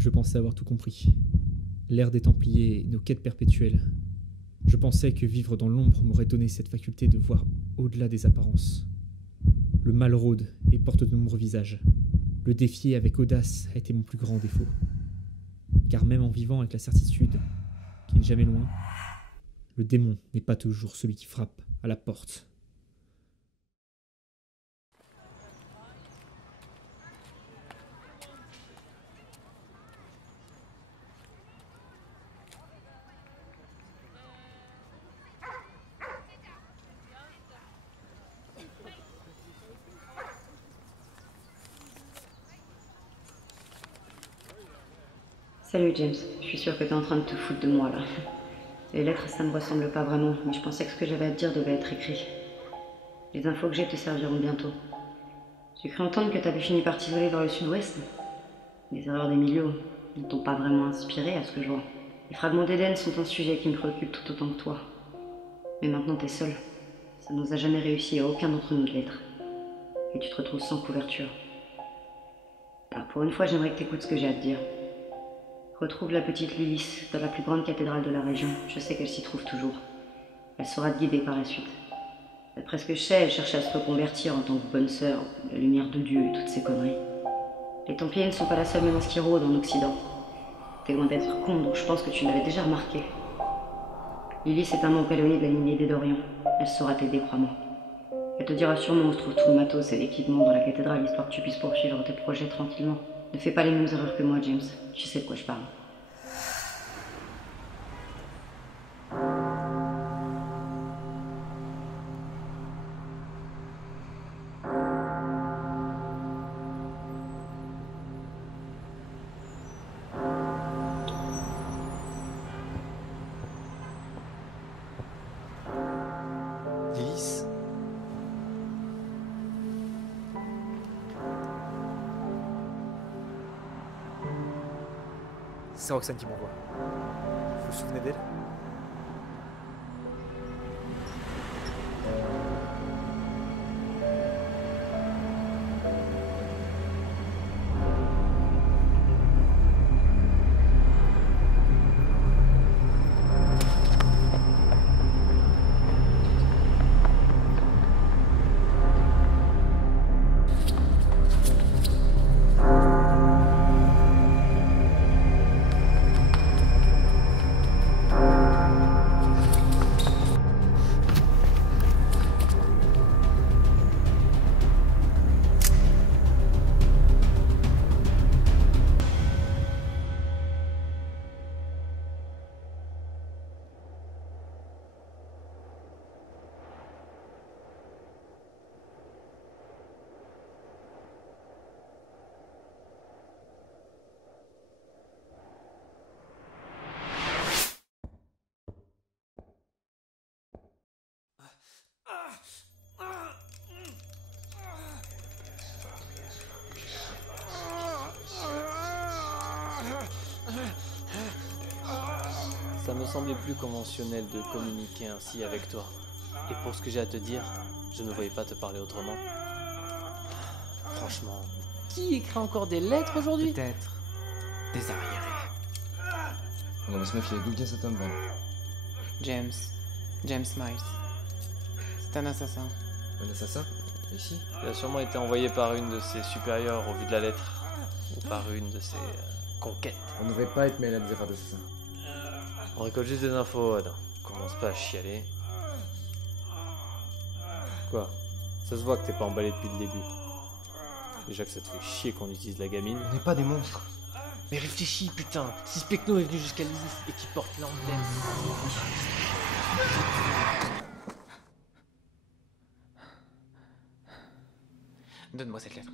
Je pensais avoir tout compris. L'ère des Templiers et nos quêtes perpétuelles. Je pensais que vivre dans l'ombre m'aurait donné cette faculté de voir au-delà des apparences. Le mal rôde et porte de nombreux visages. Le défier avec audace a été mon plus grand défaut. Car même en vivant avec la certitude, qui n'est jamais loin, le démon n'est pas toujours celui qui frappe à la porte. Salut James, je suis sûre que t'es en train de te foutre de moi là. Les lettres ça me ressemble pas vraiment, mais je pensais que ce que j'avais à te dire devait être écrit. Les infos que j'ai te serviront bientôt. J'ai cru entendre que t'avais fini par t'isoler vers le sud-ouest. Les erreurs d'Emilio ne t'ont pas vraiment inspiré à ce que je vois. Les fragments d'Éden sont un sujet qui me préoccupe tout autant que toi. Mais maintenant t'es seul. Ça nous a jamais réussi à aucun d'entre nous de l'être. Et tu te retrouves sans couverture. Alors pour une fois j'aimerais que t'écoutes ce que j'ai à te dire. Retrouve la petite Lilith dans la plus grande cathédrale de la région. Je sais qu'elle s'y trouve toujours. Elle saura te guider par la suite. D'après ce que je sais, elle cherche à se reconvertir en tant que bonne sœur, la lumière de Dieu et toutes ces conneries. Les Templiers ne sont pas la seule menace qui rôde en Occident. T'es loin d'être con, donc je pense que tu l'avais déjà remarqué. Lilith est un membre éloigné de la lignée des Dorian. Elle saura t'aider, crois-moi. Elle te dira sûrement où se trouve tout le matos et l'équipement dans la cathédrale, histoire que tu puisses poursuivre tes projets tranquillement. Ne fais pas les mêmes erreurs que moi, James. Je sais de quoi je parle. Lilith. C'est Roxane qui m'envoie. Vous vous souvenez d'elle? Ça me semblait plus conventionnel de communiquer ainsi avec toi. Et pour ce que j'ai à te dire, je ne voyais pas te parler autrement. Franchement, qui écrit encore des lettres aujourd'hui? Peut-être des arriérés. On va se méfier, d'où vient cet homme, Van? James Miles. C'est un assassin. Un assassin? Ici? Il a sûrement été envoyé par une de ses supérieures au vu de la lettre. Ou par une de ses conquêtes. On ne devrait pas être mêlé à des affaires d'assassin. On récolte juste des infos, Adam. Commence pas à chialer. Quoi? Ça se voit que t'es pas emballé depuis le début. Déjà que ça te fait chier qu'on utilise la gamine. On n'est pas des monstres. Mais réfléchis, putain. Si Specno est venu jusqu'à Lilith et qu'il porte l'emblème. Donne-moi cette lettre.